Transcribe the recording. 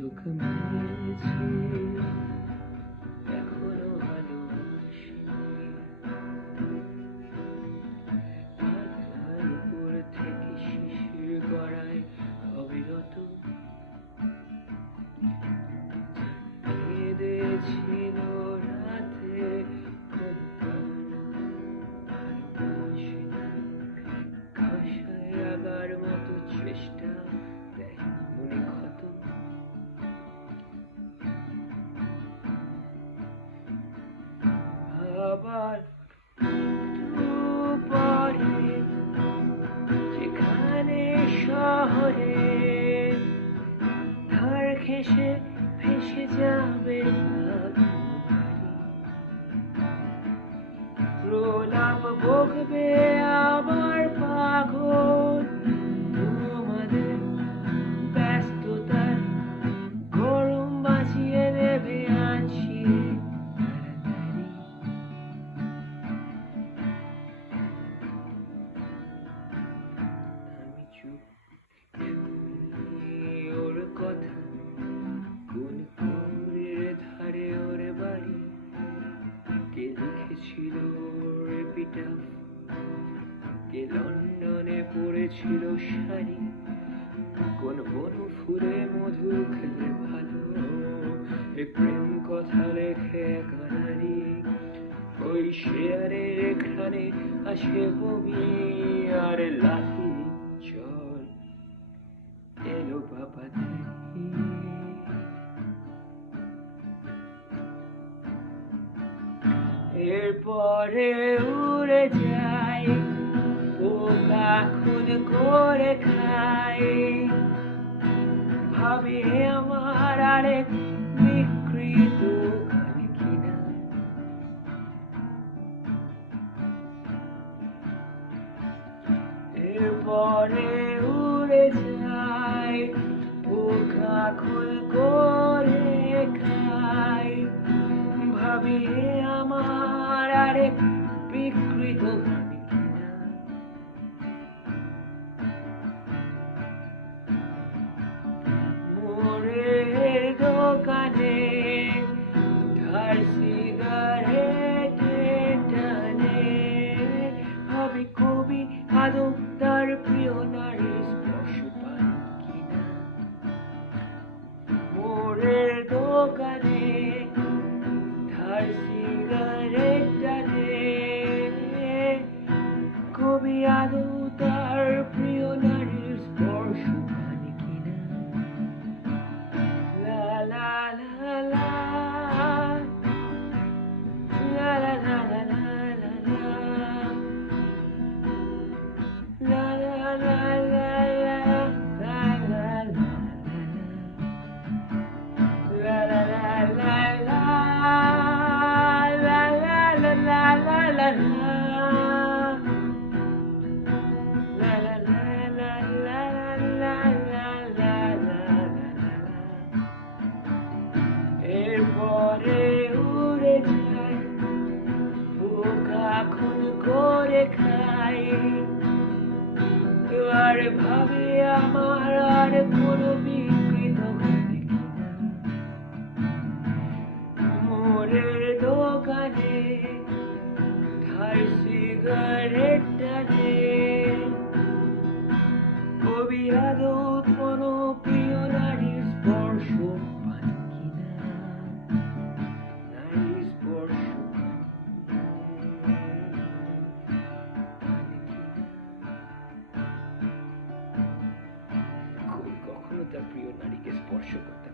চোখ মেলেছে এখনো ভালোবাসিনি মাথার উপর থেকে শিশির গড়ায় অবিরত কেঁদেছিল রাতে ভাষায় আগার মতো চেষ্টা দেয় মনে ক্ষত আবার পরে যেখানে শহরে ধার ঘেঁষে ভেসে যাবে প্রলাপ বকবে আমার পাগল তোমাদের ব্যস্ততার গরম বাঁচিয়ে দেবে আছি আমি চুপ ওর কথা কোন পুকুরের ধারে ওর বাড়ি কে লিখেছিল ওর এপিটাফ কে লন্ডনে পড়েছিল শাড়ি কোন বনু ফুলে মধু খেতে ভালো এ প্রেম কথা লেখে একা নারী ওই শেয়ারের এখানে আসে বমি আর লাঠি চল এলো বাবা এরপরে উড়ে যায় পোকা খুন করে খায় ভাবে আমার আরেক বিকৃত কিনা এরপরে উড়ে যায় পোকা খুন করে খায় ভাবি আমার আরেক বিকৃত মোড়ের দোকানে ধার সিগারেট টানে ভাবি কবি আদৌ তার প্রিয় নারীর স্পর্শ পান কিনা মোড়ের দোকানে সিগারেট টানে কবি আদৌ তার প্রিয় নারীর স্পর্শ পান কিনা লা লা লা লা লা লা লা লা লা লা লা এরপরে উড়ে যায় পোকা খুন করে খায় আর ভাবে আমার আর কোনো বিকৃত মোড়ের দোকানে ধার সিগারেট টানে কবি আদৌ কোনো প্রিয় নারীর স্পর্শ পান কিনা নারীর স্পর্শ কবি কখনো তার প্রিয় নারীকে স্পর্শ করতে